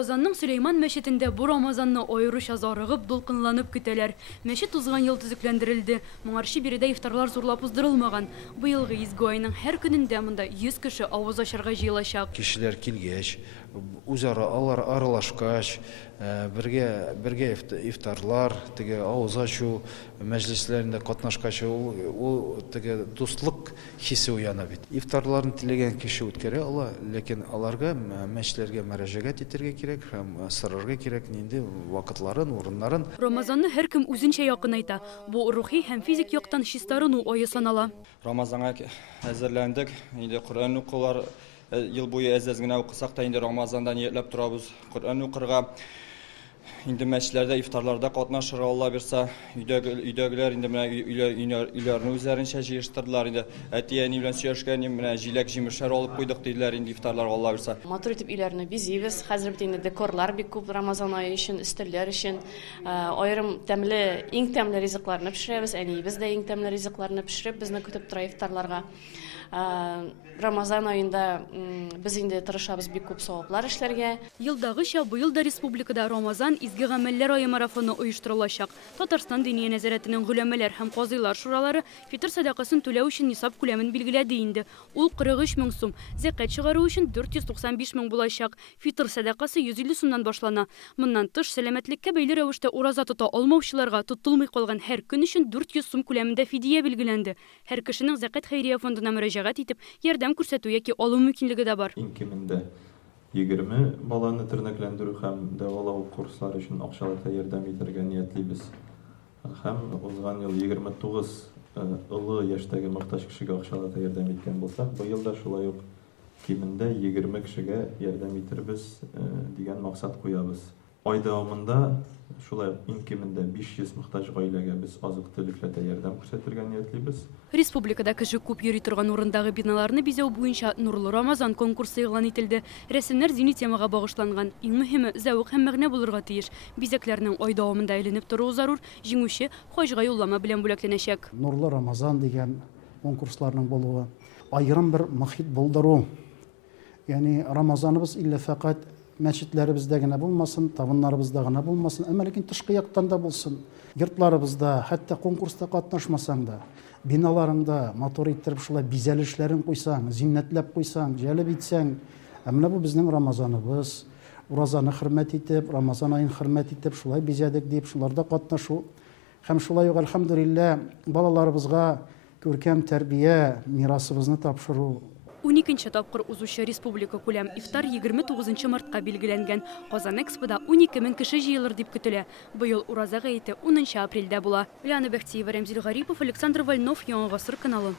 Казанның Сөлейман мәчетендә бу Рамазанны аеруча зарыгып, дулкынланып көтәләр. Мәчет узган ел төзекләндерелде. Моңарчы биредә ифтарлар зурлап уздырылмаган. Быелгы изге айның һәр көнендә монда 100 кеше авыз ачарга җыелачак. Кешеләр килгәч, үзара алар аралашкач, бергә ифтарлар, теге авыз ачу мәҗлесләрендә катнашкач, ул теге дуслык хисе уяна бит. Ифтарларын теләгән кеше үткәрә ала, ләкин аларга мәчетләргә мөрәҗәгать итәргә кирәк һәм сорарга кирәк нинди вакытларын, урыннарын. Рамазанны һәр кем үзенчә якынайта. Бу рухи һәм физик яктан чистарыну ае санала. Рамазанга әзерләндек. Инде Коръән укулар ел буе әз генә укысак та инде Рамазанда ниятләп торабыз. Коръән укырга инде мәчетләрдә, ифтарларда катнашырга Алла бирсә, өйдәгеләр инде менә өйләрне үзләренчә җыештырдылар инде. Әти-әни белән сөйләшкән, менә җиләк-җимешләр алып куйдык диделәр инде ифтарларга Алла бирсә. Матур итеп өйләрне бизибез. Хәзер бит инде декорлар бик күп Рамазан ае өчен, өстәлләр өчен. Аерым тәмле, иң тәмле ризыкларны пешерәбез. Әниебез дә иң тәмле ризыкларны пешереп безне көтеп тора ифтарларга. Рамазан аенда без инде тырышабыз бик күп саваплар эшләргә. Елдагыча быел да республикада Рамазан изге гамәлләр ае марафоны оештырылачак. Татарстан дини нәзарәтенең гөләмәләр һәм казыйлар шуралары фитр садакасын түләү өчен нисап күләмен билгеләде инде. Ул 43 мең сум, зәкят чыгару өчен 495 мең булачак. Фитр садакасы 150 сумнан башлана. Моннан тыш сәламәтлеккә бәйле рәвештә ураза тота алмаучыларга тотылмый калган һәр көн өчен 400 сум күләмендә фидия билгеләнде. Һәр кешенең зәкят хәйрия фондына мөрәҗәгать итеп ярдәм күрсәтү яки алу мөмкинлеге дә бар. Иң кимендә 20 баланы тернәкләндерү һәм дәвалау курслары өчен акчалата ярдәм итәргә ниятлибез. Һәм узган ел 29 олы яшьтәге мохтаҗ кешегә акчалата ярдәм иткән булсак, быел да шулай ук кимендә 20 кешегә ярдәм итербез дигән максат куябыз. Ай дәвамында шулай иң кимендә 500 мохтаҗ гаиләгә без азык-төлекләрдә ярдәм күрсәтергә ниятлибез. Республикада кеше күп йөри торган урындагы биналарны бизәү буенча Нурлы Рамазан конкурсы игълан ителде. Рәсемнәр дини темага багышланган. Иң мөһиме зәвык һәм мәгънә булырга тиеш. Бизәкләрнең ай дәвамында әйләнеп торуы зарур. Җиңүче хаҗга юллама белән бүләкләнәчәк. Нурлы Рамазан дигән конкурсларның булуы аерым бер мөхит булдыру. Ягъни Рамазаныбыз иллә фақат мәчетләребездә генә булмасын, табыннарыбызда гына булмасын, әмма ләкин тышкы яктан да булсын. Йортларыбызда, хәтта конкурста катнашмасаң да, биналарыңда матур иттереп шулай бизәлешләрен куйсаң, зиннәтләп куйсаң, җәлеп итсәң, менә бу безнең Рамазаныбыз. Уразаны хөрмәт итеп, Рамазан аен хөрмәт итеп, шулай бизәдек дип, шуларда катнашу. Һәм шулай ук әлхәмдүлилләh балаларыбызга күркәм тәрбия мирасыбызны тапшыру. 12-нче тапкыр узучы республика күләм ифтар 29 мартка билгеләнгән. Казан Экспода 12 мең кеше җыелыр дип көтелә. Быел ураза гаете 10 апрельдә була. Ляна Бәхтиева, Рамзил Гарипов, Александр Вольнов, Яңа гасыр каналы.